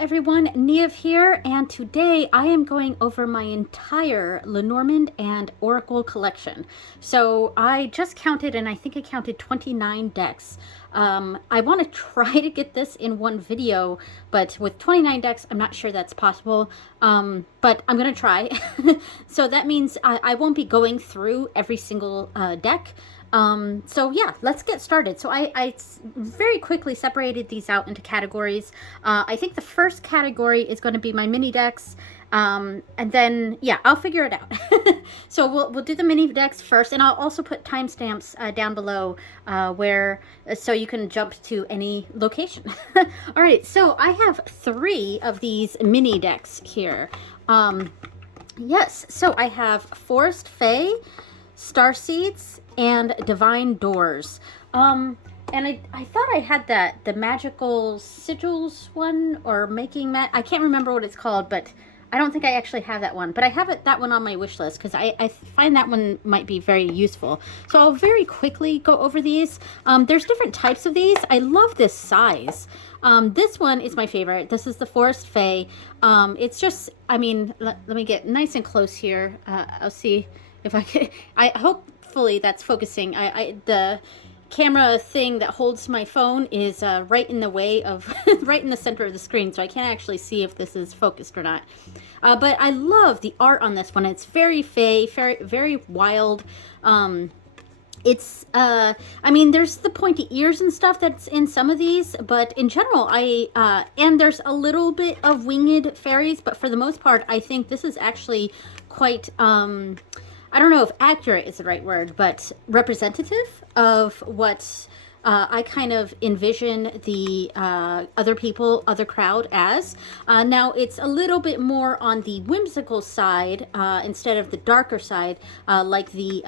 everyone, Niev here, and today I am going over my entire Lenormand and Oracle collection. So I just counted, and I think I counted 29 decks. I want to try to get this in one video, but with 29 decks, I'm not sure that's possible, but I'm going to try. So that means I won't be going through every single deck. So yeah, let's get started. So I very quickly separated these out into categories. I think the first category is going to be my mini decks. And then, yeah, I'll figure it out. So we'll do the mini decks first, and I'll also put timestamps down below so you can jump to any location. All right, so I have 3 of these mini decks here. Yes, so I have Forest Fae, Starseeds, and Divine Doors. And I thought I had the Magical Sigils one, or I can't remember what it's called, but I don't think I actually have that one. But I have that one on my wish list because I find that one might be very useful. So I'll very quickly go over these. There's different types of these. I love this size. This one is my favorite. This is the Forest Fae. It's just, I mean, let me get nice and close here. I'll see if I can. Hopefully that's focusing. The camera thing that holds my phone is right in the way of right in the center of the screen, so I can't actually see if this is focused or not. But I love the art on this one. It's very fey, very wild. It's I mean, there's the pointy ears and stuff that's in some of these, but in general, and there's a little bit of winged fairies, but for the most part, I think this is actually quite I don't know if accurate is the right word, but representative of what I kind of envision the other crowd as. Now, it's a little bit more on the whimsical side instead of the darker side, like the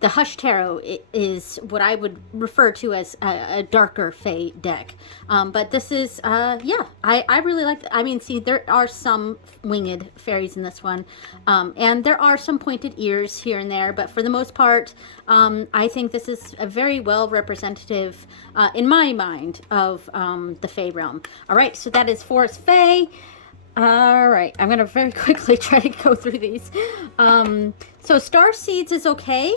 Hush Tarot is what I would refer to as a darker Fae deck. But this is, yeah, I really like I mean, see, there are some winged fairies in this one. And there are some pointed ears here and there. But for the most part, I think this is a very well representative, in my mind, of the Fae realm. All right, so that is Forest Fae. All right, I'm going to very quickly try to go through these. So Starseeds is okay.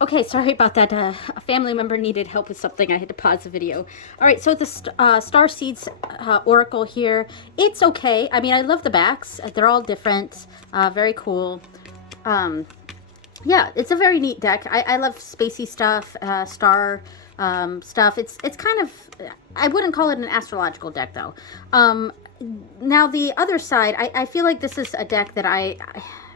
Okay, sorry about that. A family member needed help with something. I had to pause the video. All right, so the Starseeds Oracle here, it's okay. I mean, I love the backs. They're all different. Very cool. Yeah, it's a very neat deck. I love spacey stuff, star stuff. It's kind of, I wouldn't call it an astrological deck, though. Now, the other side, I feel like this is a deck that I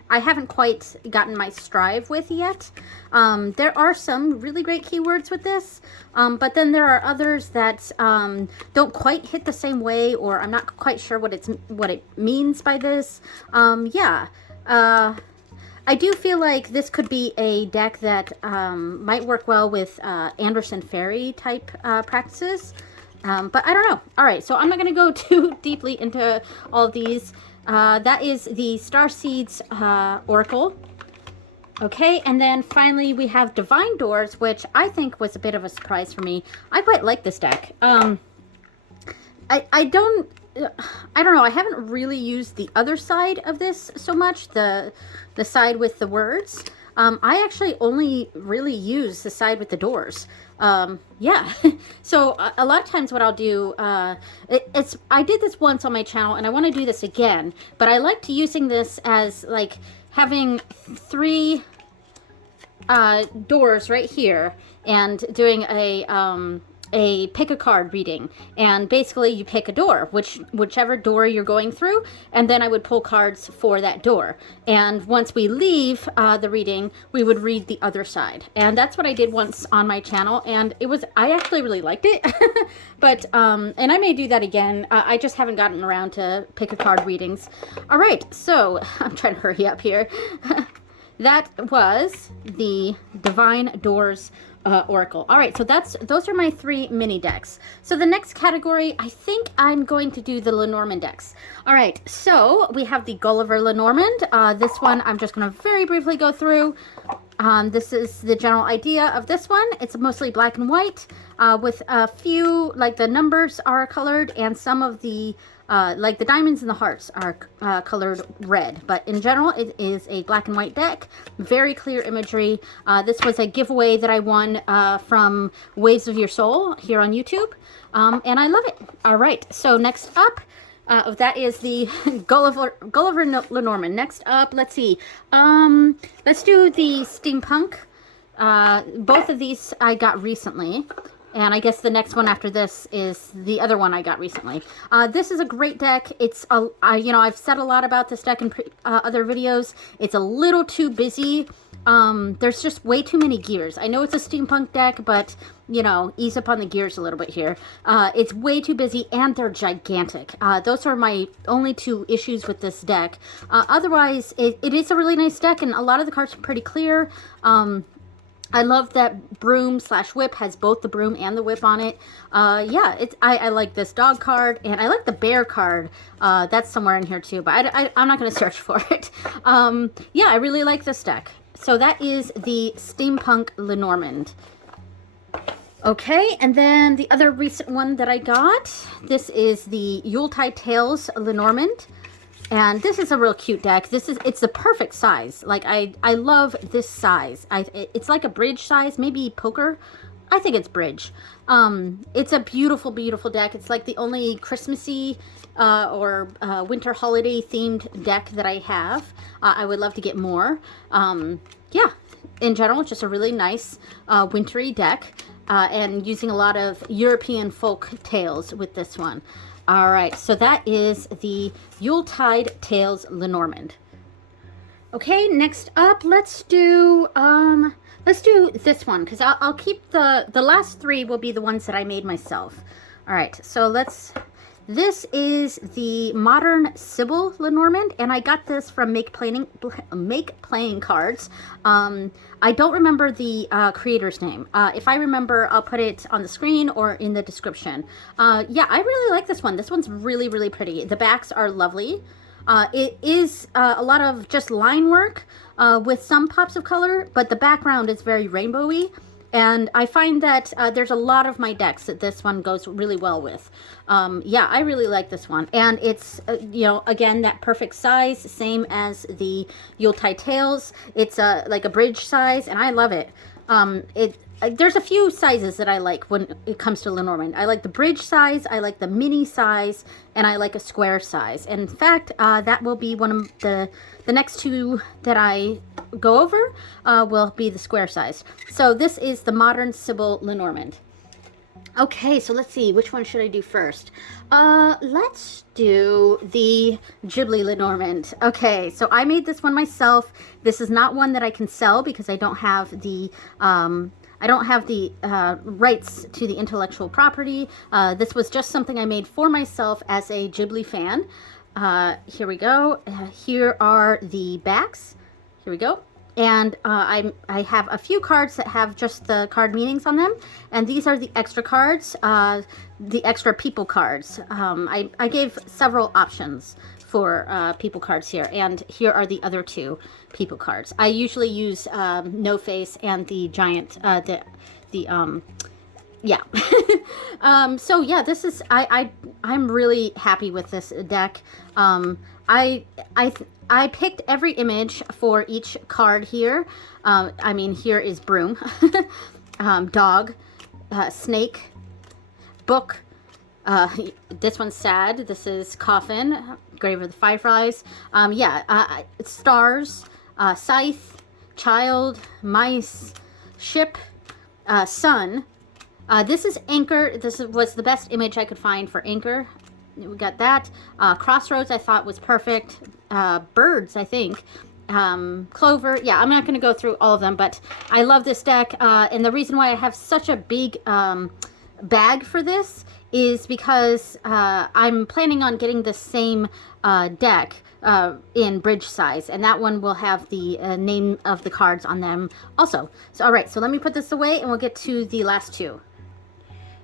haven't quite gotten my stride with yet. There are some really great keywords with this, but then there are others that don't quite hit the same way, or I'm not quite sure what it means by this. Yeah, I do feel like this could be a deck that might work well with Anderson Fairy type practices, but I don't know. All right, so I'm not going to go too deeply into all of these. That is the Starseeds Oracle. Okay, and then finally we have Divine Doors, which I think was a bit of a surprise for me. I quite like this deck. I don't know. I haven't really used the other side of this so much, the side with the words. I actually only really use the side with the doors. Yeah. So a lot of times what I'll do, I did this once on my channel, and I want to do this again, but I liked using this as like having 3 doors right here and doing a pick a card reading, and basically you pick a door, whichever door you're going through, and then I would pull cards for that door, and once we leave the reading, we would read the other side. And that's what I did once on my channel, and I actually really liked it. But and I may do that again. I just haven't gotten around to pick a card readings. All right, so I'm trying to hurry up here. That was the Divine Doors Oracle. All right, so those are my 3 mini decks. So the next category, I think I'm going to do the Lenormand decks. All right, so we have the Gulliver Lenormand. This one I'm just going to very briefly go through. This is the general idea of this one. It's mostly black and white with a few, like the numbers are colored and some of the like the diamonds and the hearts are colored red, but in general it is a black and white deck. Very clear imagery. This was a giveaway that I won from Waves of Your Soul here on YouTube, and I love it. All right, so next up, that is the Gulliver Lenormand. Next up, let's see. Let's do the Steampunk. Both of these I got recently. And I guess the next one after this is the other one I got recently. This is a great deck. It's you know, I've said a lot about this deck in other videos. It's a little too busy. There's just way too many gears. I know it's a steampunk deck, but you know, ease up on the gears a little bit here. It's way too busy, and they're gigantic. Those are my only 2 issues with this deck. It's it is a really nice deck, and a lot of the cards are pretty clear. I love that broom/whip has both the broom and the whip on it. Yeah, I like this dog card, and I like the bear card. That's somewhere in here too, but I'm not going to search for it. Yeah, I really like this deck. So that is the Steampunk Lenormand. Okay, and then the other recent one that I got, this is the Yuletide Tales Lenormand. And this is a real cute deck. It's the perfect size. Like, I love this size. It's like a bridge size, maybe poker. I think it's bridge. It's a beautiful, beautiful deck. It's like the only Christmassy or winter holiday themed deck that I have. I would love to get more. Yeah, in general, it's just a really nice wintry deck. And using a lot of European folk tales with this one. All right, so that is the Yuletide Tales Lenormand. Okay, next up, let's do this one, because I'll keep the last 3 will be the ones that I made myself. All right, so this is the Modern Sybil Lenormand, and I got this from Make Playing Cards. I don't remember the creator's name. If I remember, I'll put it on the screen or in the description. Yeah, I really like this one. This one's really, really pretty. The backs are lovely. It is a lot of just line work with some pops of color, but the background is very rainbowy. And I find that there's a lot of my decks that this one goes really well with. Yeah, I really like this one. And it's, you know, again, that perfect size, same as the Yuletide Tales. It's like a bridge size, and I love it. There's a few sizes that I like when it comes to Lenormand. I like the bridge size, I like the mini size, and I like a square size. In fact, that will be one of the next 2 that I go over will be the square size. So this is the Modern Sybil Lenormand. Okay, so let's see, which one should I do first? Let's do the Ghibli Lenormand. Okay, so I made this one myself. This is not one that I can sell because I don't have the rights to the intellectual property. This was just something I made for myself as a Ghibli fan. Here we go. Here are the backs. Here we go. And I have a few cards that have just the card meanings on them. And these are the extra cards, the extra people cards. I gave several options for people cards here. And here are the other 2 people cards. I usually use No Face and the giant, yeah. So yeah, this is, I'm really happy with this deck. I picked every image for each card here. I mean, here is broom, dog, snake, book. This one's sad. This is coffin, grave of the fireflies. Yeah, stars, scythe, child, mice, ship, sun. This is anchor. This was the best image I could find for anchor. We got that. Crossroads I thought was perfect. Birds, I think. Clover. Yeah, I'm not going to go through all of them, but I love this deck. And the reason why I have such a big bag for this is because I'm planning on getting the same deck in bridge size, and that one will have the name of the cards on them also. So, all right, so let me put this away and we'll get to the last two.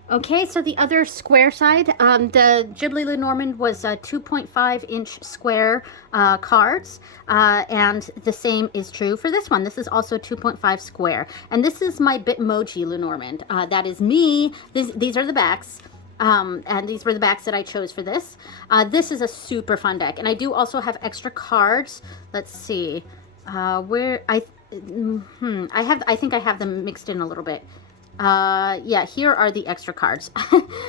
Okay, so the other square side, the Ghibli Lenormand was 2.5-inch square cards, and the same is true for this one. This is also 2.5 square, and this is my Bitmoji Lenormand. That is me. These are the backs. And these were the backs that I chose for this. This is a super fun deck, and I do also have extra cards. Let's see, where I think I have them mixed in a little bit. Yeah, here are the extra cards.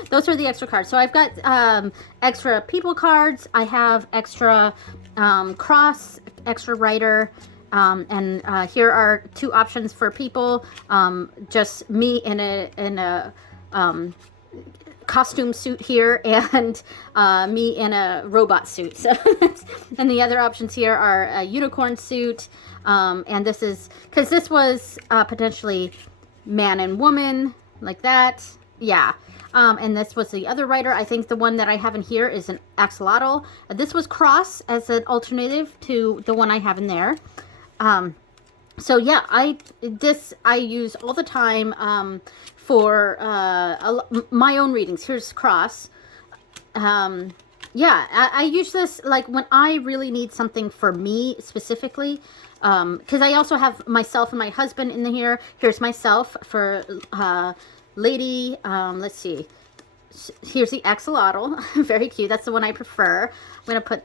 Those are the extra cards. So I've got extra people cards. I have extra cross, extra writer. And here are two options for people. Just me in a costume suit here, and me in a robot suit. So and the other options here are a unicorn suit, and this is because this was potentially man and woman, like that. Yeah. And this was the other writer. I think the one that I have in here is an axolotl. This was cross as an alternative to the one I have in there. So yeah, I use all the time for my own readings. Here's cross. Yeah, I use this like when I really need something for me specifically. Because I also have myself and my husband in here. Here's myself for lady. Let's see. Here's the axolotl. Very cute. That's the one I prefer. I'm gonna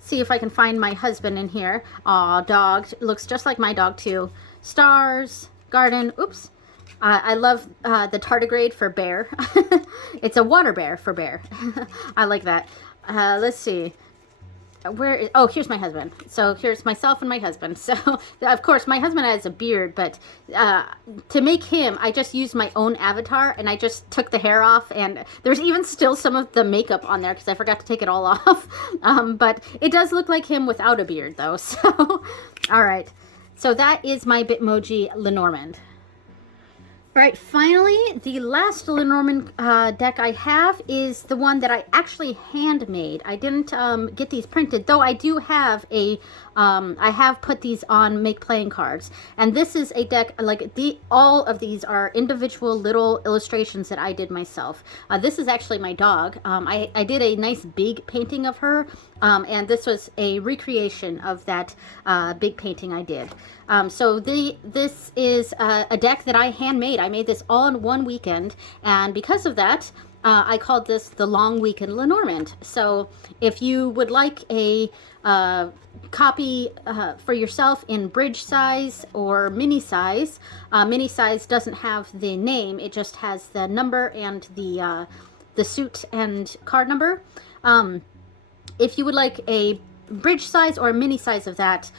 see if I can find my husband in here. Aw, dog. Looks just like my dog too. Stars, garden. Oops. I love the tardigrade for bear. It's a water bear for bear. I like that. Let's see. Oh, here's my husband. So here's myself and my husband. So of course my husband has a beard, but to make him, I just used my own avatar and I just took the hair off, and there's even still some of the makeup on there because I forgot to take it all off. But it does look like him without a beard though. So all right. So that is my Bitmoji Lenormand. All right, finally, the last Lenormand deck I have is the one that I actually handmade. I didn't get these printed, though I do have I have put these on Make Playing cards. And this is a deck, like all of these are individual little illustrations that I did myself. This is actually my dog. I did a nice big painting of her, and this was a recreation of that big painting I did. So this is a deck that I handmade. I made this all in one weekend, and because of that, I called this the Long Weekend Lenormand. So if you would like a copy for yourself in bridge size or mini size doesn't have the name, it just has the number and the suit and card number. If you would like a bridge size or a mini size of that,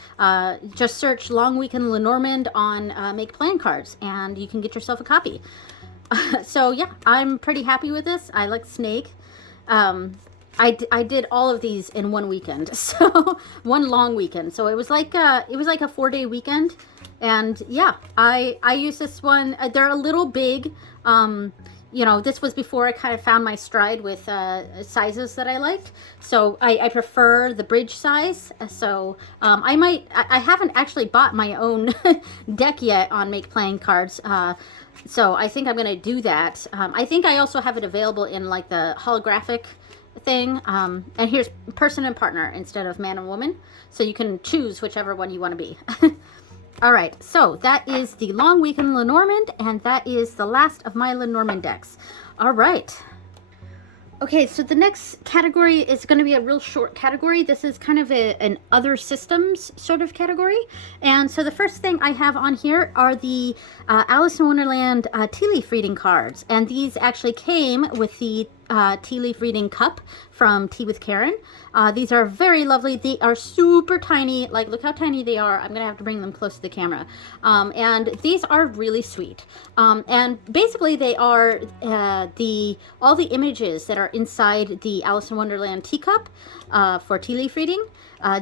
just search Long Weekend Lenormand on Make Playing cards and you can get yourself a copy. So yeah, I'm pretty happy with this. I like Snake. I did all of these in one weekend, so one long weekend. So it was like a 4-day weekend, and yeah, I use this one. They're a little big. You know, this was before I kind of found my stride with sizes that I liked. So I prefer the bridge size. So I haven't actually bought my own deck yet on Make Playing cards. So I think I'm going to do that. I think I also have it available in like the holographic thing. And here's person and partner instead of man and woman. So you can choose whichever one you want to be. All right, so that is the Long Weekend Lenormand, and that is the last of my Lenormand decks. All right. Okay, so the next category is going to be a real short category. This is kind of an other systems sort of category. And so the first thing I have on here are the Alice in Wonderland tea leaf reading cards. And these actually came with the tea leaf reading cup from Tea with Karen. These are very lovely. They are super tiny. Like, look how tiny they are. I'm going to have to bring them close to the camera. And these are really sweet. And basically they are all the images that are inside the Alice in Wonderland teacup for tea leaf reading.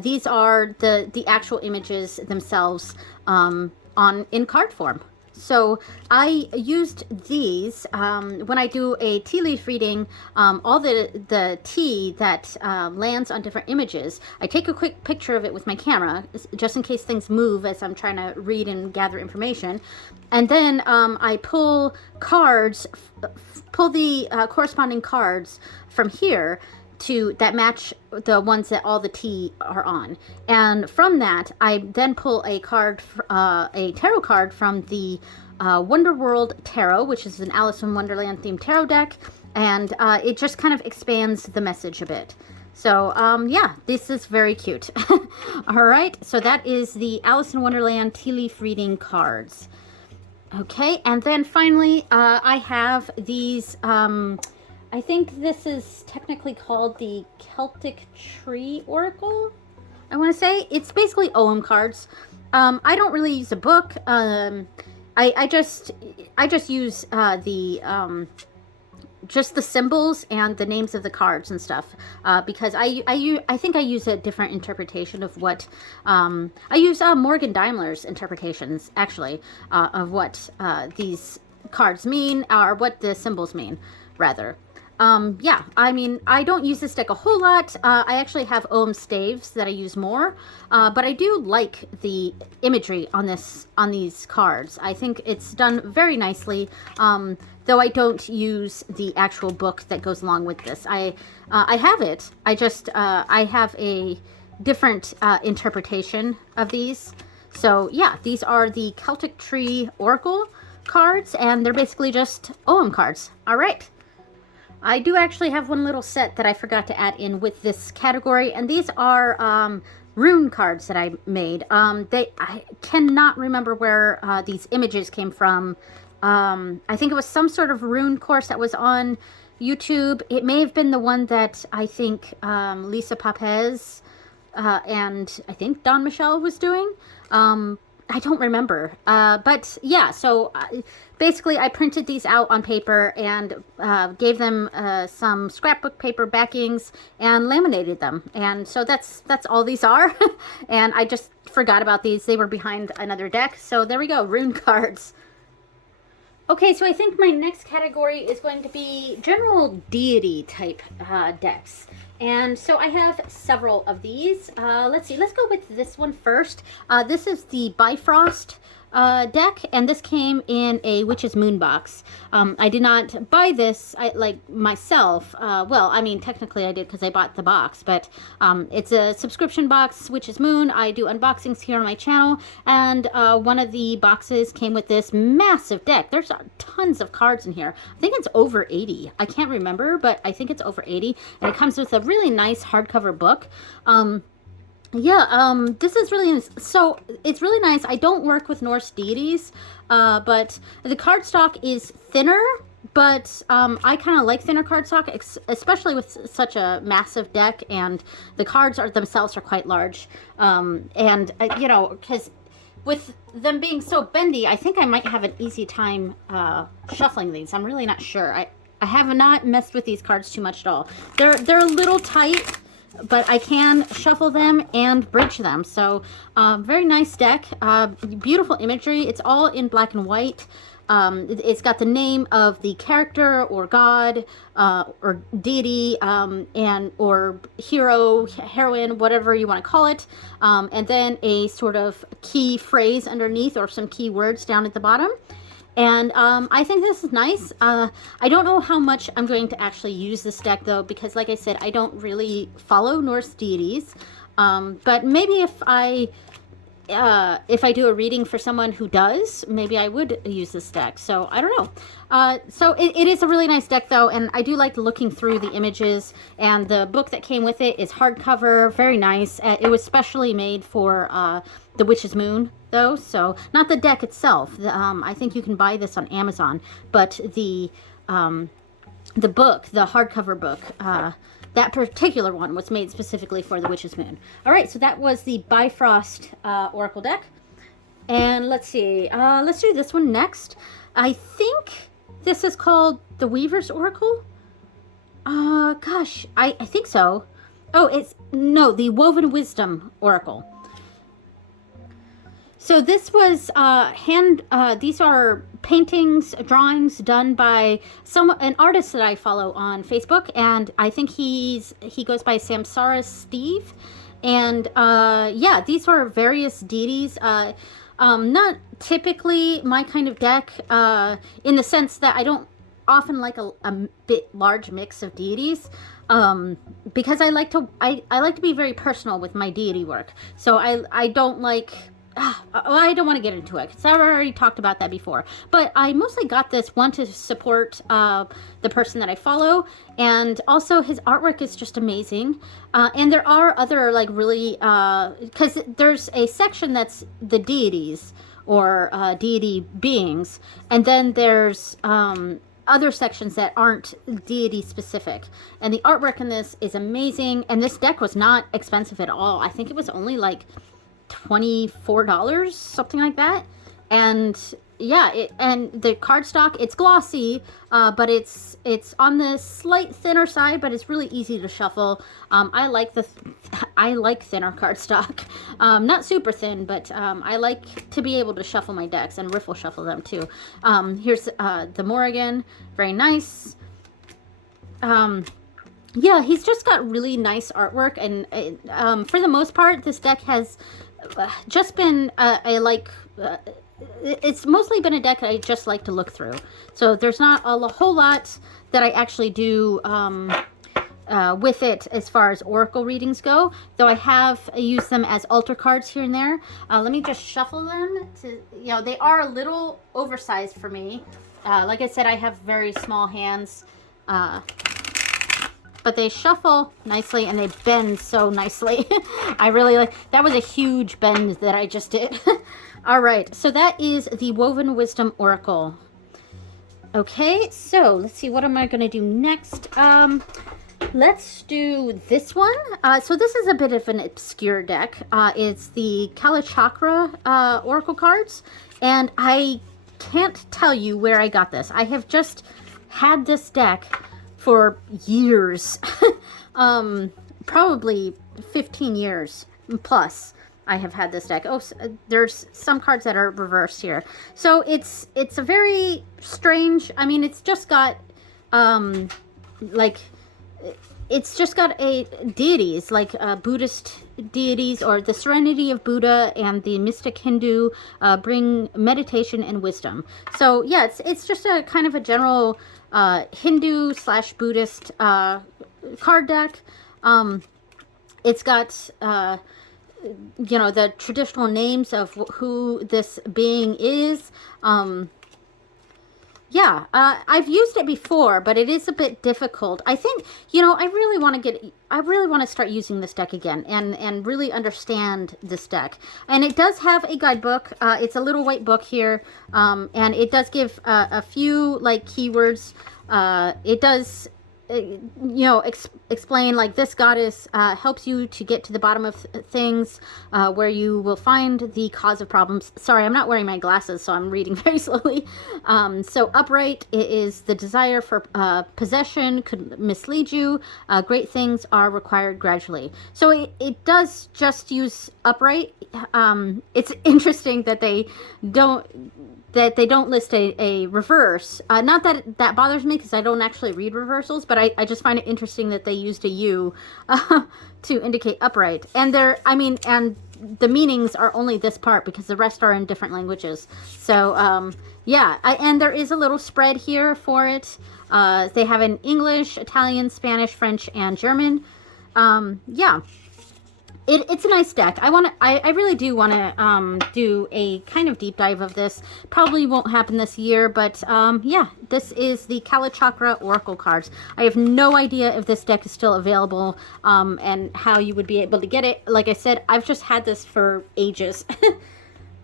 These are the actual images themselves in card form. So I used these when I do a tea leaf reading. All the tea that lands on different images, I take a quick picture of it with my camera, just in case things move as I'm trying to read and gather information. And then I pull cards, pull the corresponding cards from here that match the ones that all the tea are on. And from that, I then pull a card, a tarot card from the Wonder World Tarot, which is an Alice in Wonderland themed tarot deck. And it just kind of expands the message a bit. So, yeah, this is very cute. All right, so that is the Alice in Wonderland tea leaf reading cards. Okay, and then finally, I have these, I think this is technically called the Celtic Tree Oracle, I want to say. It's basically OM cards. I don't really use a book. I just use just the symbols and the names of the cards and stuff, because I think I use a different interpretation of what I use Morgan Daimler's interpretations, actually, of what these cards mean, or what the symbols mean, rather. Yeah, I mean, I don't use this deck a whole lot. I actually have Ohm staves that I use more, but I do like the imagery on these cards. I think it's done very nicely, though I don't use the actual book that goes along with this. I have it. I have a different interpretation of these. So yeah, these are the Celtic Tree Oracle cards, and they're basically just OM cards. All right. I do actually have one little set that I forgot to add in with this category, and these are rune cards that I made. I cannot remember where these images came from. I think it was some sort of rune course that was on YouTube. It may have been the one that I think Lisa Papez and I think Don Michelle was doing. I don't remember. But yeah, so basically I printed these out on paper and gave them some scrapbook paper backings and laminated them. And so that's all these are. And I just forgot about these. They were behind another deck. So there we go, rune cards. Okay, so I think my next category is going to be general deity type decks. And so I have several of these. Let's see, let's go with this one first. This is the Bifrost deck, and this came in a Witch's Moon box. I did not buy this myself. Well, I mean, technically I did because I bought the box, but it's a subscription box, Witch's Moon. I do unboxings here on my channel, and one of the boxes came with this massive deck. There's tons of cards in here. I think it's over 80. I can't remember, but I think it's over 80, and it comes with a really nice hardcover book. Yeah, this is really, so it's really nice. I don't work with Norse deities, but the cardstock is thinner, but I kind of like thinner cardstock, especially with such a massive deck, and the cards themselves are quite large. And, you know, because with them being so bendy, I think I might have an easy time shuffling these. I'm really not sure. I have not messed with these cards too much at all. They're a little tight, but I can shuffle them and bridge them. So very nice deck, beautiful imagery. It's all in black and white. It's got the name of the character or god or deity or hero, heroine, whatever you want to call it. And then a sort of key phrase underneath, or some key words down at the bottom. And I think this is nice. I don't know how much I'm going to actually use this deck, though, because like I said, I don't really follow Norse deities. But maybe if I do a reading for someone who does, maybe I would use this deck. So I don't know. So it is a really nice deck, though, and I do like looking through the images. And the book that came with it is hardcover, very nice. It was specially made for the Witch's Moon, though, so not the deck itself. I think you can buy this on Amazon, but the book, the hardcover book, that particular one was made specifically for the Witch's Moon. All right, so that was the Bifrost Oracle deck. And let's see, let's do this one next. I think this is called the Weaver's Oracle. Gosh, I think so. Oh, the Woven Wisdom Oracle. So this was these are paintings, drawings done by an artist that I follow on Facebook, and I think he goes by Samsara Steve. And yeah, these are various deities. Not typically my kind of deck, in the sense that I don't often like a bit large mix of deities, because I like to be very personal with my deity work. So I don't like. I don't want to get into it because I've already talked about that before. But I mostly got this one to support the person that I follow, and also his artwork is just amazing. And there are other like really because there's a section that's the deities or deity beings, and then there's other sections that aren't deity specific. And the artwork in this is amazing. And this deck was not expensive at all. I think it was only like $24, something like that. And yeah, and the cardstock, it's glossy, but it's on the slight thinner side, but it's really easy to shuffle. I like thinner cardstock, not super thin, but I like to be able to shuffle my decks and riffle shuffle them too. Here's the Morrigan, very nice. Yeah, he's just got really nice artwork, and for the most part, this deck has just been it's mostly been a deck that I just like to look through. So there's not a whole lot that I actually do with it as far as oracle readings go, though I have used them as altar cards here and there. Let me just shuffle them to, they are a little oversized for me. Like I said, I have very small hands. But they shuffle nicely and they bend so nicely. I really like, that was a huge bend that I just did. All right, so that is the Woven Wisdom Oracle. Okay, so let's see, what am I gonna do next? Let's do this one. So this is a bit of an obscure deck. It's the Kalachakra Oracle cards, and I can't tell you where I got this. I have just had this deck for years, probably 15 years plus. I have had this deck. Oh, there's some cards that are reversed here. So it's a very strange. I mean, it's just got it's just got a deities like Buddhist deities, or the serenity of Buddha and the mystic Hindu bring meditation and wisdom. So yeah, it's just a kind of a general Hindu / Buddhist card deck. It's got the traditional names of who this being is. Yeah, I've used it before, but it is a bit difficult. I think, I really want to start using this deck again and really understand this deck. And it does have a guidebook. It's a little white book here, and it does give a few keywords. It does explain like this goddess helps you to get to the bottom of things, where you will find the cause of problems. Sorry, I'm not wearing my glasses, so I'm reading very slowly. So upright is the desire for possession could mislead you. Great things are required gradually. So it does just use upright. It's interesting that they don't list a reverse. Not that that bothers me, because I don't actually read reversals, but I just find it interesting that they used a U to indicate upright. And and the meanings are only this part, because the rest are in different languages. So yeah, and there is a little spread here for it. They have in English, Italian, Spanish, French, and German. Yeah. It's a nice deck. I really do want to do a kind of deep dive of this. Probably won't happen this year, but yeah, this is the Kalachakra Oracle cards. I have no idea if this deck is still available, and how you would be able to get it. Like I said, I've just had this for ages.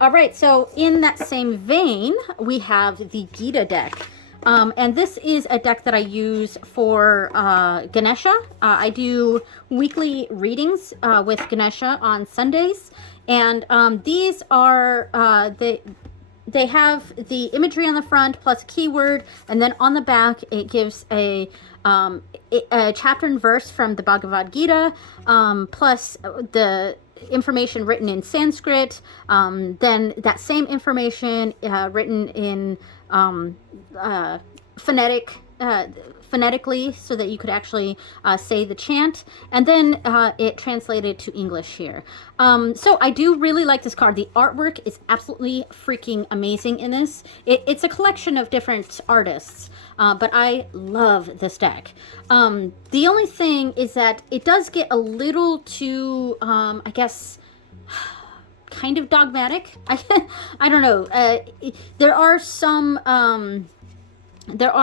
All right, so in that same vein, we have the Gita deck. And this is a deck that I use for Ganesha. I do weekly readings with Ganesha on Sundays, and these are they have the imagery on the front plus a keyword, and then on the back it gives a chapter and verse from the Bhagavad Gita, plus the information written in Sanskrit, then that same information written in phonetically, so that you could actually say the chant, and then it translated to English here. So I do really like this card. The artwork is absolutely freaking amazing in this. It's a collection of different artists, but I love this deck. The only thing is that it does get a little too, I guess, kind of dogmatic. I don't know. There are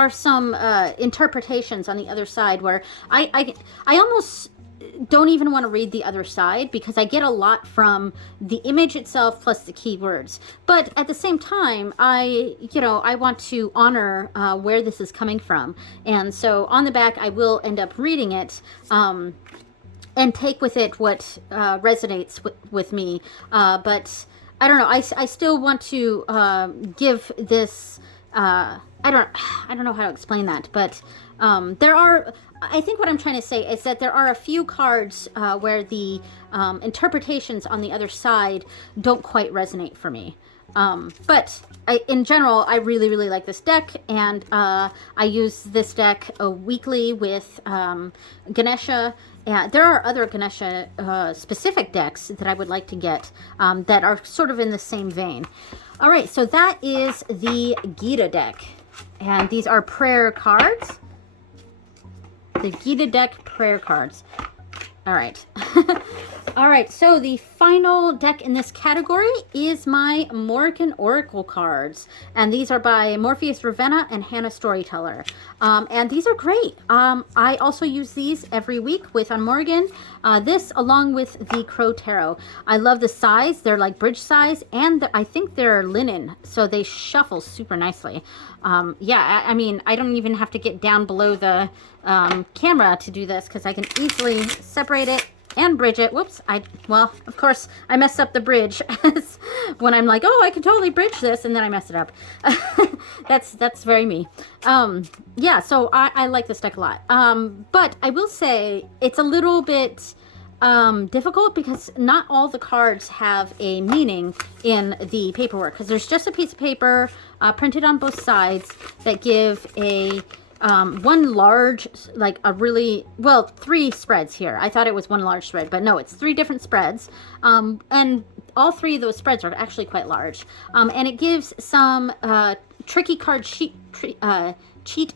some interpretations on the other side where I almost don't even want to read the other side, because I get a lot from the image itself plus the keywords. But at the same time, I want to honor where this is coming from. And so on the back, I will end up reading it and take with it what resonates with me. But I don't know. I still want to give this... I don't know how to explain that, but I think what I'm trying to say is that there are a few cards where the interpretations on the other side don't quite resonate for me. But in general, I really, really like this deck, and I use this deck weekly with Ganesha. There are other Ganesha specific decks that I would like to get that are sort of in the same vein. All right, so that is the Gita deck. And these are prayer cards. The Gita deck prayer cards. All right. All right, so the final deck in this category is my Morgan Oracle cards. And these are by Morpheus Ravenna and Hannah Storyteller. And these are great. I also use these every week with on Morgan. This along with the Crow Tarot. I love the size. They're like bridge size, and I think they're linen, so they shuffle super nicely. Yeah, I mean, I don't even have to get down below the camera to do this, because I can easily separate it and bridge it. Whoops, well, of course, I messed up the bridge when I'm like, oh, I can totally bridge this, and then I mess it up. That's very me. Yeah, so I like this deck a lot. But I will say it's a little bit difficult, because not all the cards have a meaning in the paperwork, because there's just a piece of paper printed on both sides that give a one large, like a really, well, 3 spreads here. I thought it was one large spread, but no, it's 3 different spreads. And all 3 of those spreads are actually quite large. And it gives some tricky card cheat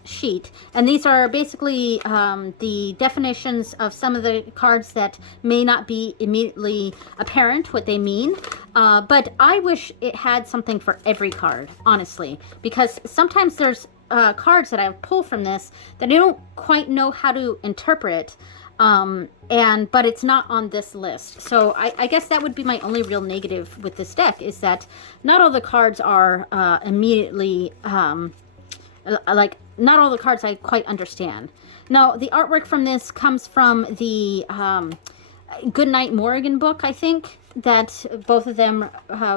sheet. And these are basically the definitions of some of the cards that may not be immediately apparent what they mean. But I wish it had something for every card, honestly, because sometimes there's cards that I pull from this that I don't quite know how to interpret, but it's not on this list. So I guess that would be my only real negative with this deck, is that not all the cards are immediately, like, not all the cards I quite understand. Now, the artwork from this comes from the Goodnight Morrigan book, I think, that both of them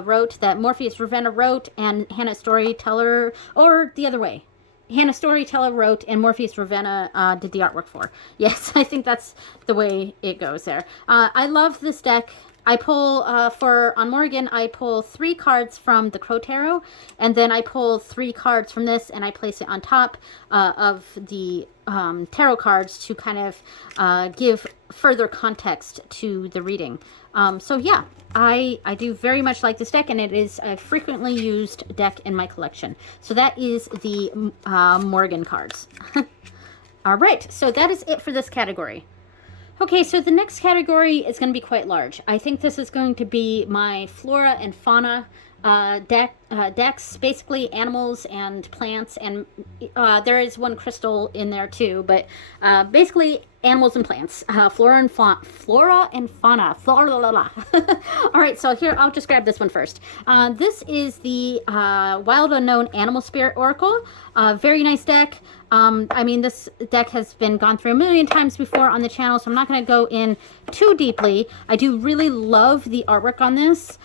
wrote, that Morpheus Ravenna wrote and Hannah Storyteller, or the other way. Hannah Storyteller wrote and Morpheus Ravenna did the artwork for. Yes, I think that's the way it goes there. I love this deck. I pull, on Morgan, I pull 3 cards from the Crow Tarot, and then I pull 3 cards from this, and I place it on top of the tarot cards to kind of give further context to the reading. So yeah, I do very much like this deck, and it is a frequently used deck in my collection. So that is the Morgan cards. All right, so that is it for this category. Okay, so the next category is going to be quite large. I think this is going to be my Flora and Fauna decks, basically animals and plants, and there is one crystal in there too, but basically animals and plants. Flora and Fauna. Flora. All right, so here, I'll just grab this one first. This is the Wild Unknown Animal Spirit Oracle. Very nice deck. I mean, this deck has been gone through a million times before on the channel, so I'm not going to go in too deeply. I do really love the artwork on this.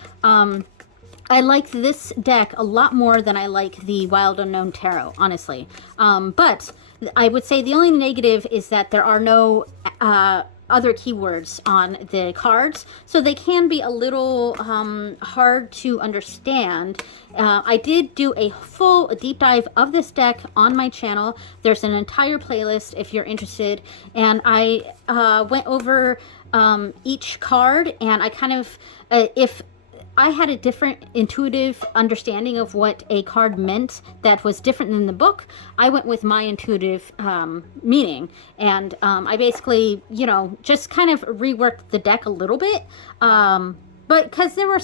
I like this deck a lot more than I like the Wild Unknown Tarot, honestly. But I would say the only negative is that there are no other keywords on the cards, so they can be a little hard to understand. I did do a full deep dive of this deck on my channel. There's an entire playlist if you're interested, and I went over each card, and I kind of, if I had a different intuitive understanding of what a card meant that was different than the book, I went with my intuitive meaning. And I basically, you know, just kind of reworked the deck a little bit. But because there were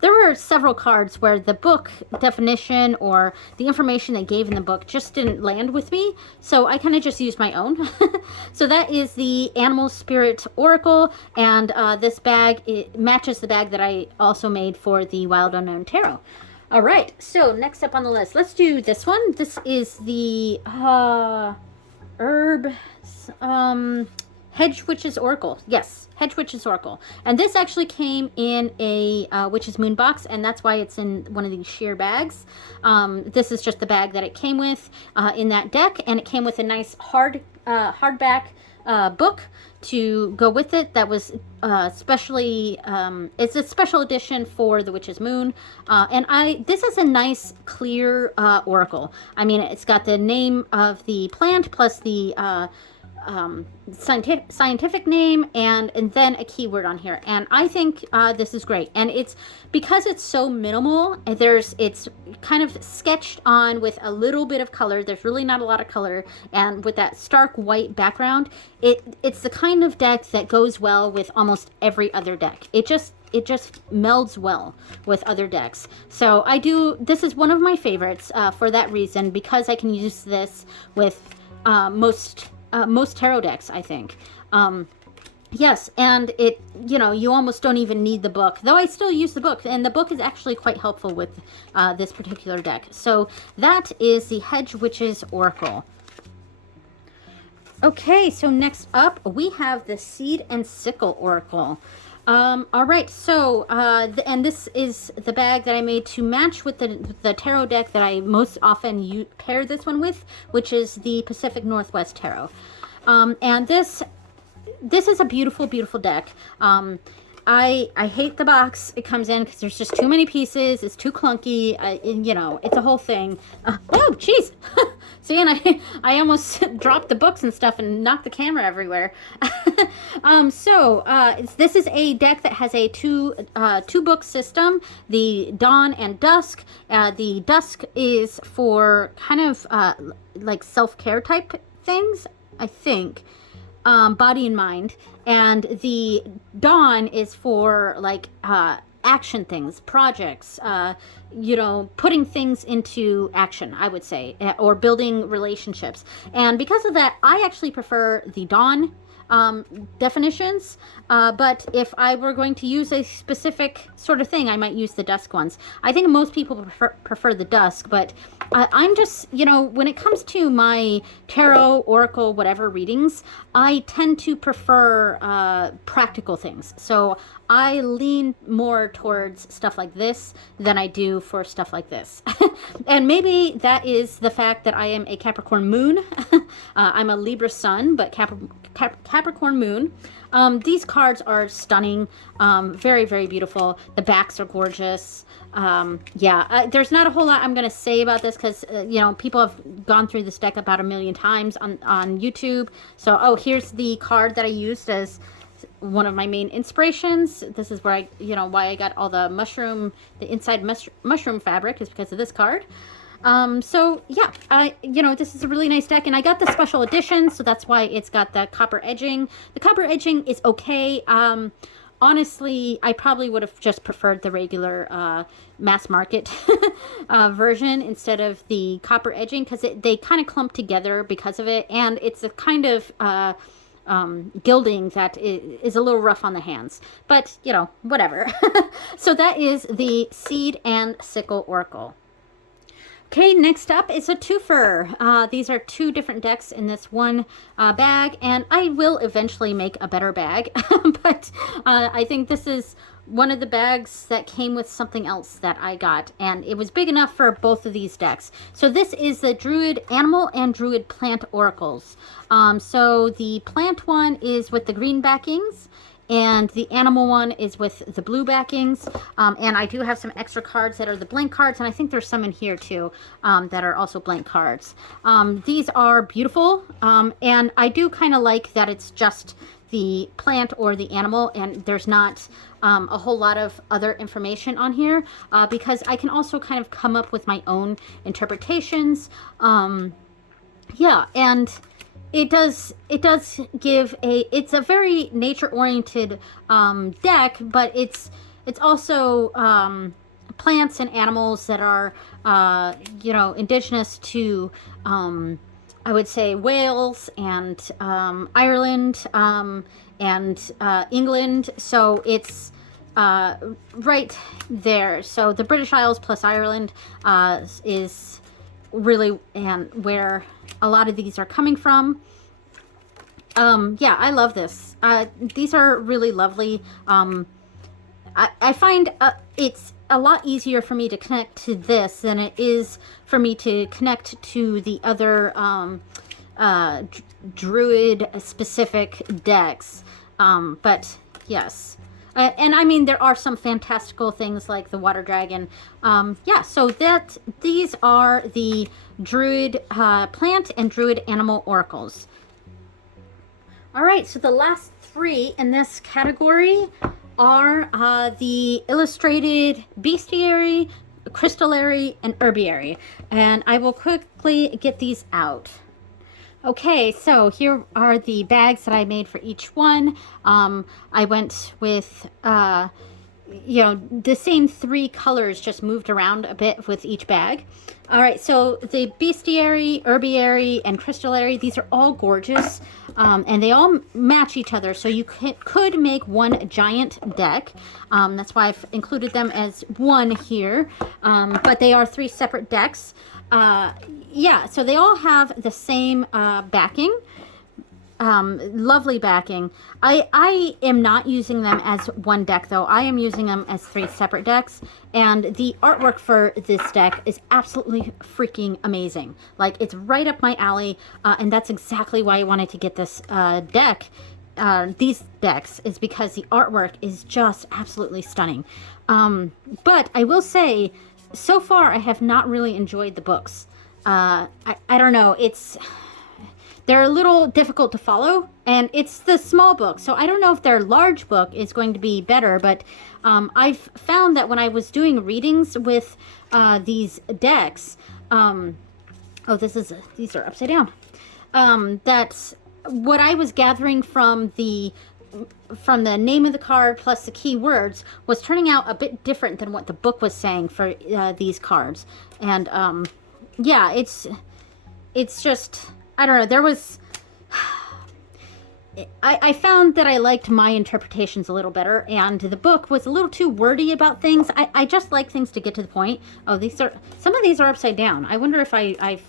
there were several cards where the book definition or the information they gave in the book just didn't land with me, so I kind of just used my own. So that is the Animal Spirit Oracle, and this bag, it matches the bag that I also made for the Wild Unknown Tarot. All right, so next up on the list, let's do this one. This is the Herb Hedge Witch's Oracle. Yes, Hedge Witch's Oracle. And this actually came in a Witch's Moon box, and that's why it's in one of these sheer bags. This is just the bag that it came with in that deck, and it came with a nice hardback book to go with it. That was specially, it's a special edition for the Witch's Moon. And this is a nice clear oracle. I mean, it's got the name of the plant plus the scientific name and then a keyword on here, and I think this is great. And it's because it's so minimal, and it's kind of sketched on with a little bit of color. There's really not a lot of color, and with that stark white background, it's the kind of deck that goes well with almost every other deck. It just melds well with other decks. So this is one of my favorites for that reason, because I can use this with most tarot decks, I think. Yes, and you almost don't even need the book, though I still use the book, and the book is actually quite helpful with this particular deck. So that is the Hedge Witch's Oracle. Okay, so next up we have the Seed and Sickle Oracle. All right, so and this is the bag that I made to match with the tarot deck that I most often pair this one with, which is the Pacific Northwest Tarot. And this is a beautiful, beautiful deck. I hate the box it comes in because there's just too many pieces. It's too clunky. It's a whole thing. Oh, jeez. See, and I almost dropped the books and stuff and knocked the camera everywhere. This is a deck that has a two book system, the Dawn and Dusk. The Dusk is for kind of like self-care type things, I think. Body and mind, and the Dawn is for like action things, projects, putting things into action, I would say, or building relationships. And because of that, I actually prefer the Dawn definitions, but if I were going to use a specific sort of thing, I might use the Dusk ones. I think most people prefer the Dusk, but I'm just, when it comes to my tarot, oracle, whatever readings, I tend to prefer practical things. So I lean more towards stuff like this than I do for stuff like this. And maybe that is the fact that I am a Capricorn moon. I'm a Libra sun, but Capricorn moon. These cards are stunning, very, very beautiful. The backs are gorgeous. There's not a whole lot I'm going to say about this because, people have gone through this deck about 1 million times on YouTube. So, here's the card that I used as one of my main inspirations. This is where why I got all the inside mushroom fabric is because of this card. This is a really nice deck, and I got the special edition, so that's why it's got the copper edging. The copper edging is okay. Honestly, I probably would have just preferred the regular mass market version instead of the copper edging, because they kind of clump together because of it, and it's a kind of gilding that is a little rough on the hands, but whatever. So that is the Seed and Sickle Oracle. Okay, next up is a twofer. These are two different decks in this one bag, and I will eventually make a better bag, but I think this is one of the bags that came with something else that I got, and it was big enough for both of these decks. So this is the Druid Animal and Druid Plant Oracles. So the plant one is with the green backings, and the animal one is with the blue backings. And I do have some extra cards that are the blank cards, and I think there's some in here too that are also blank cards. These are beautiful, and I do kind of like that it's just the plant or the animal, and there's not a whole lot of other information on here, because I can also kind of come up with my own interpretations. Yeah, and it does give it's a very nature-oriented deck, but it's also plants and animals that are you know, indigenous to I would say Wales and Ireland and England. So it's right there. So the British Isles plus Ireland is really and where a lot of these are coming from. Yeah, I love this. These are really lovely. I find it's a lot easier for me to connect to this than it is for me to connect to the other druid specific decks. But yes. And I mean, there are some fantastical things like the water dragon. Yeah, so these are the druid plant and druid animal oracles. All right, so the last three in this category are the illustrated bestiary, crystallary, and herbiary. And I will quickly get these out. Okay, so here are the bags that I made for each one. I went with, you know, the same three colors, just moved around a bit with each bag. All right, so the bestiary, herbiary, and crystallary, these are all gorgeous, and they all match each other, so you could make one giant deck. That's why I've included them as one here, but they are three separate decks. Yeah, so they all have the same backing. Lovely backing. I am not using them as one deck though. I am using them as three separate decks, and the artwork for this deck is absolutely freaking amazing. Like, it's right up my alley, and that's exactly why I wanted to get this deck. These decks is because the artwork is just absolutely stunning. But I will say, so far I have not really enjoyed the books. I don't know, they're a little difficult to follow, and it's the small book, so I don't know if their large book is going to be better, but I've found that when I was doing readings with these decks, oh, these are upside down, that what I was gathering from the name of the card plus the keywords was turning out a bit different than what the book was saying for these cards. And yeah, it's just, I don't know, there was, I found that I liked my interpretations a little better, and the book was a little too wordy about things. I just like things to get to the point. Oh, some of these are upside down. I wonder if I've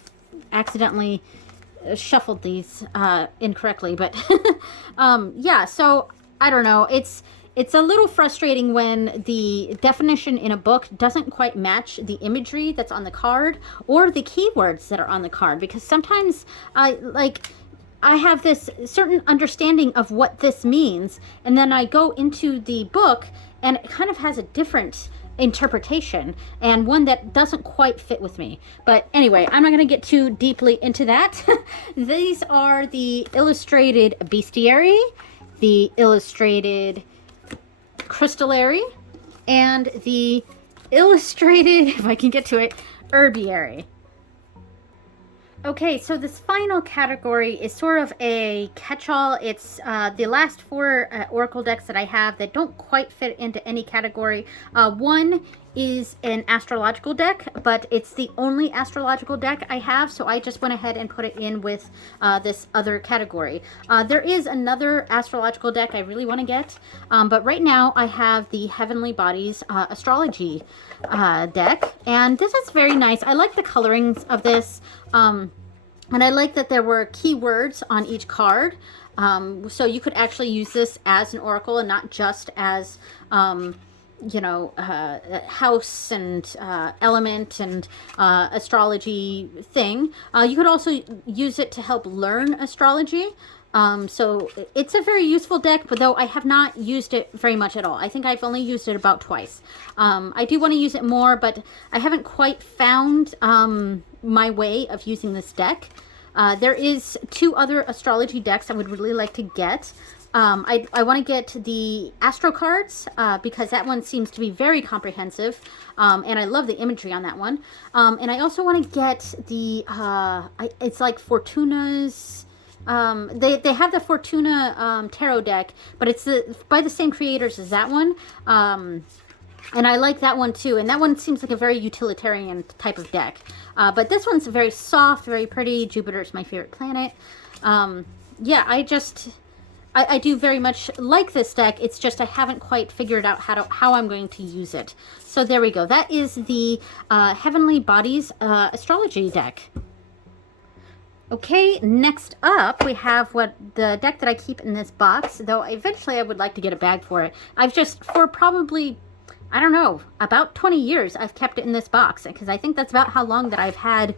accidentally shuffled these incorrectly, but yeah, so I don't know, it's a little frustrating when the definition in a book doesn't quite match the imagery that's on the card or the keywords that are on the card, because sometimes I have this certain understanding of what this means, and then I go into the book and it kind of has a different interpretation, and one that doesn't quite fit with me. But anyway, I'm not going to get too deeply into that. These are the illustrated bestiary, the illustrated crystallary, and the illustrated, if I can get to it, herbiary. Okay, so this final category is sort of a catch-all. It's the last four Oracle decks that I have that don't quite fit into any category. One is an astrological deck, but it's the only astrological deck I have, so I just went ahead and put it in with this other category. There is another astrological deck I really want to get, but right now I have the Heavenly Bodies astrology deck, and this is very nice. I like the colorings of this, and I like that there were keywords on each card. So you could actually use this as an oracle and not just as, you know, house and element and astrology thing. You could also use it to help learn astrology. So it's a very useful deck, but though I have not used it very much at all. I think I've only used it about twice. I do want to use it more, but I haven't quite found my way of using this deck. There is 2 other astrology decks I would really like to get. I want to get the Astro cards because that one seems to be very comprehensive, and I love the imagery on that one. And I also want to get the, it's like Fortuna's, they have the Fortuna tarot deck, but it's by the same creators as that one. And I like that one too. And that one seems like a very utilitarian type of deck. But this one's very soft, very pretty. Jupiter's my favorite planet. Yeah, I do very much like this deck. It's just I haven't quite figured out how I'm going to use it. So there we go. That is the Heavenly Bodies astrology deck. Okay, next up we have the deck that I keep in this box, though eventually I would like to get a bag for it. I've just, for probably, I don't know, about 20 years I've kept it in this box, because I think that's about how long that I've had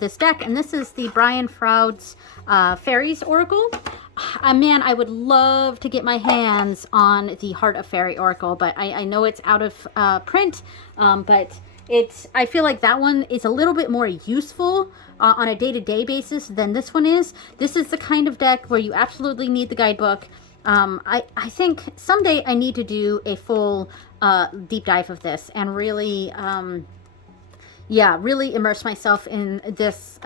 this deck. And this is the Brian Froud's Fairies Oracle. Man, I would love to get my hands on the Heart of Fairy Oracle, but I know it's out of print, but I feel like that one is a little bit more useful on a day-to-day basis than this one is. This is the kind of deck where you absolutely need the guidebook. I think someday I need to do a full deep dive of this and really, yeah, really immerse myself in this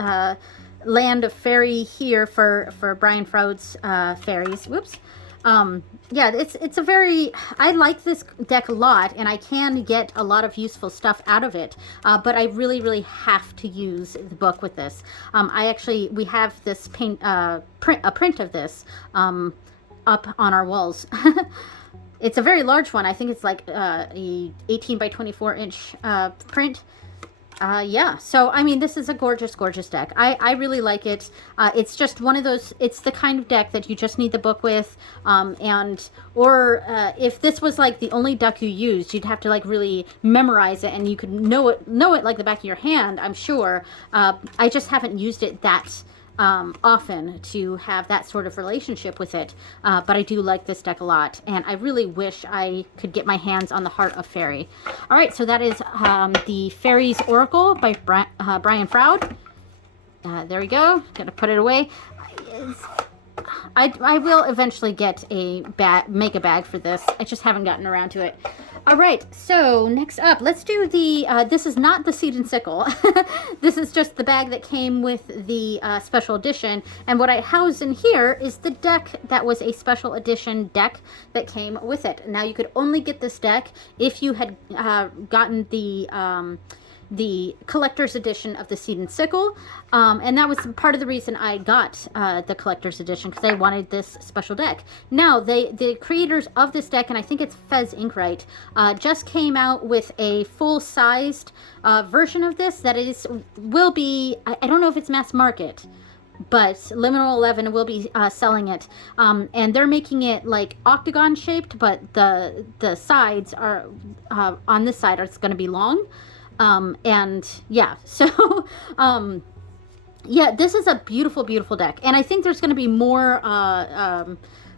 land of fairy here for Brian Froud's fairies. Whoops. Yeah, it's a very, I like this deck a lot, and I can get a lot of useful stuff out of it, but I really have to use the book with this. We have this print of this up on our walls. It's a very large one. I think it's like a 18 by 24 inch print. Yeah, so I mean, this is a gorgeous deck. I really like it. It's just one of those, it's the kind of deck that you just need the book with, or if this was like the only deck you used, you'd have to like really memorize it, and you could know it like the back of your hand, I'm sure. I just haven't used it that often to have that sort of relationship with it, but I do like this deck a lot, and I really wish I could get my hands on the Heart of Fairy. All right, so that is the Fairies Oracle by Brian Froud. There we go. Gonna put it away. I will eventually get make a bag for this. I just haven't gotten around to it. All right, so next up, let's do the, this is not the Seed and Sickle. This is just the bag that came with the special edition. And what I house in here is the deck that was a special edition deck that came with it. Now, you could only get this deck if you had gotten the collector's edition of the Seed and Sickle, and that was part of the reason I got the collector's edition, because I wanted this special deck. Now, the creators of this deck, and I think it's Fez Inkwright, just came out with a full-sized version of this that will be, I don't know if it's mass market, but Liminal 11 will be selling it, and they're making it like octagon shaped, but the sides are on this side it's going to be long. And yeah, so, yeah, this is a beautiful deck. And I think there's going to be more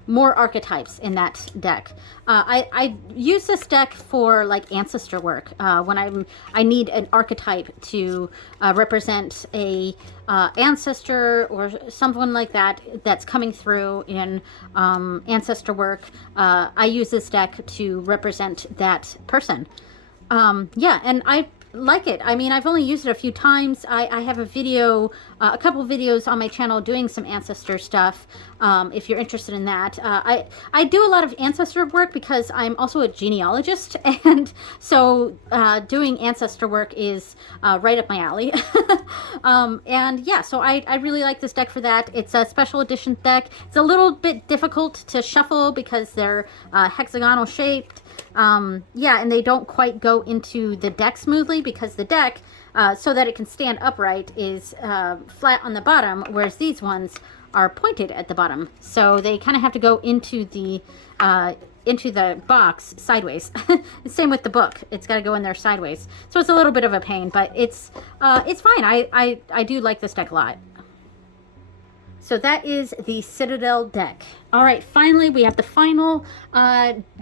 archetypes in that deck. I use this deck for like ancestor work, when I need an archetype to, represent a, ancestor or someone like that that's coming through in, ancestor work. I use this deck to represent that person. Yeah, and I like it. I mean, I've only used it a few times. I have a video, a couple videos on my channel doing some ancestor stuff, if you're interested in that. I do a lot of ancestor work because I'm also a genealogist, and so doing ancestor work is right up my alley. And yeah, so I really like this deck for that. It's a special edition deck. It's a little bit difficult to shuffle because they're hexagonal shaped. Yeah, and they don't quite go into the deck smoothly because the deck, so that it can stand upright, is flat on the bottom, whereas these ones are pointed at the bottom. So they kind of have to go into the box sideways. Same with the book. It's got to go in there sideways. So it's a little bit of a pain, but it's fine. I do like this deck a lot. So that is the Citadel deck. All right, finally, we have the final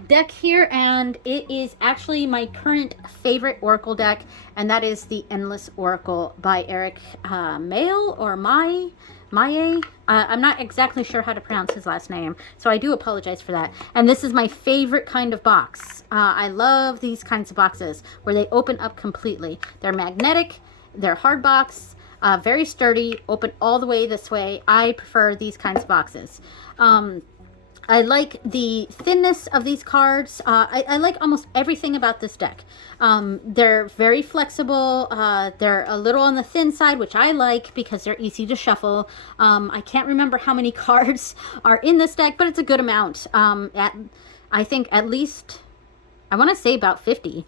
deck here, and it is actually my current favorite Oracle deck, and that is the Endless Oracle by Eric Maye or Maye. I'm not exactly sure how to pronounce his last name, so I do apologize for that. And this is my favorite kind of box. I love these kinds of boxes where they open up completely. They're magnetic, they're hard box, very sturdy, open all the way this way. I prefer these kinds of boxes. I like the thinness of these cards. I like almost everything about this deck. They're very flexible. They're a little on the thin side, which I like because they're easy to shuffle. I can't remember how many cards are in this deck, but it's a good amount. I think at least, I want to say about 50.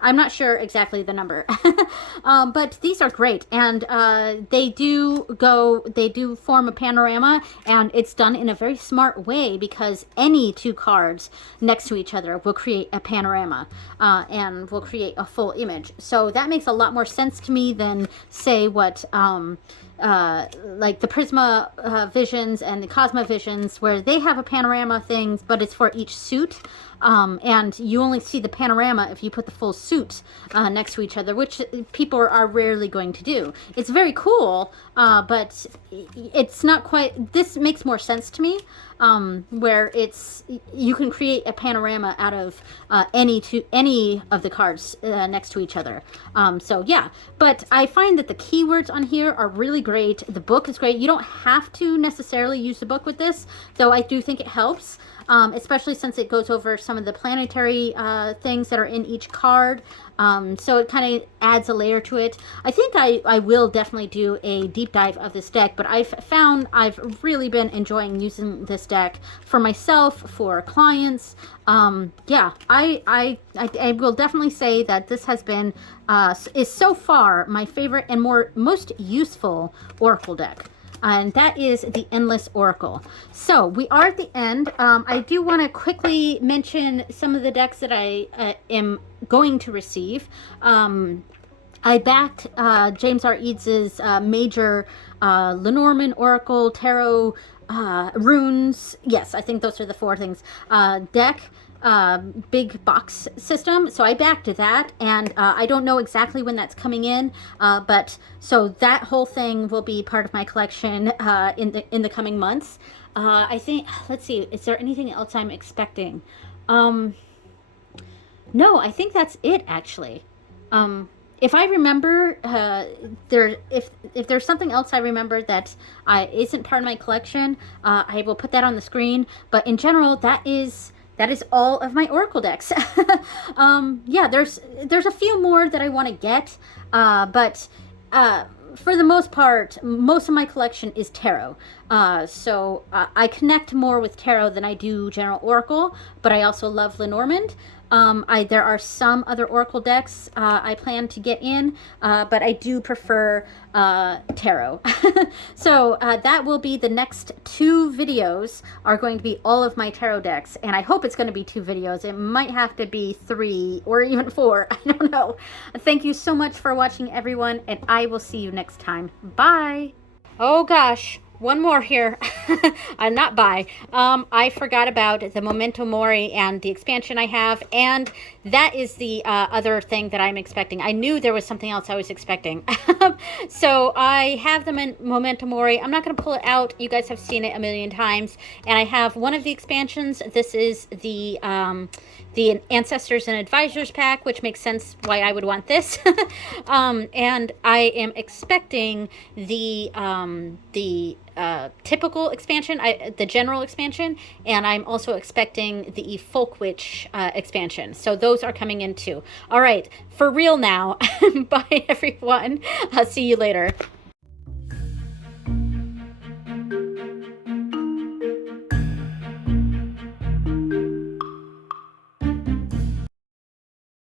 I'm not sure exactly the number, but these are great, and they do form a panorama, and it's done in a very smart way because any two cards next to each other will create a panorama and will create a full image. So that makes a lot more sense to me than, say, what like the Prisma Visions and the Cosma Visions, where they have a panorama thing, but it's for each suit. And you only see the panorama if you put the full suit next to each other, which people are rarely going to do. It's very cool, but it's not quite, this makes more sense to me, where you can create a panorama out of any of the cards next to each other. So yeah, but I find that the keywords on here are really great. The book is great. You don't have to necessarily use the book with this, though I do think it helps. Especially since it goes over some of the planetary things that are in each card. So it kind of adds a layer to it. I think I will definitely do a deep dive of this deck, but I've found I've really been enjoying using this deck for myself, for clients. Yeah, I will definitely say that this has been, is so far my favorite and most useful Oracle deck. And that is the Endless Oracle. So we are at the end. I do want to quickly mention some of the decks that I am going to receive. I backed James R. Eads' major Lenormand Oracle Tarot runes. Yes, I think those are the four things. Deck. Big box system, so I backed that, and I don't know exactly when that's coming in, but so that whole thing will be part of my collection in the coming months. I think, let's see, is there anything else I'm expecting? No, I think that's it actually. If I remember, if there's something else I remember that isn't part of my collection, I will put that on the screen. But in general, that is all of my Oracle decks. Yeah, there's a few more that I want to get, but for the most part, most of my collection is tarot. So I connect more with tarot than I do general Oracle, but I also love Lenormand. There are some other Oracle decks I plan to get in, but I do prefer tarot. So that will be the next 2 videos are going to be all of my tarot decks, and I hope it's going to be 2 videos. It might have to be 3 or even 4. I don't know. Thank you so much for watching, everyone, and I will see you next time. Bye. Oh gosh. One more here. Not bye. I forgot about the Memento Mori and the expansion I have, and that is the other thing that I'm expecting. I knew there was something else I was expecting. So I have the Memento Mori. I'm not going to pull it out. You guys have seen it a million times. And I have one of the expansions. This is the Ancestors and Advisors pack, which makes sense why I would want this. And I am expecting the typical expansion, the general expansion, and I'm also expecting the Folk Witch expansion. So those are coming in too. All right, for real now. Bye, everyone. I'll see you later.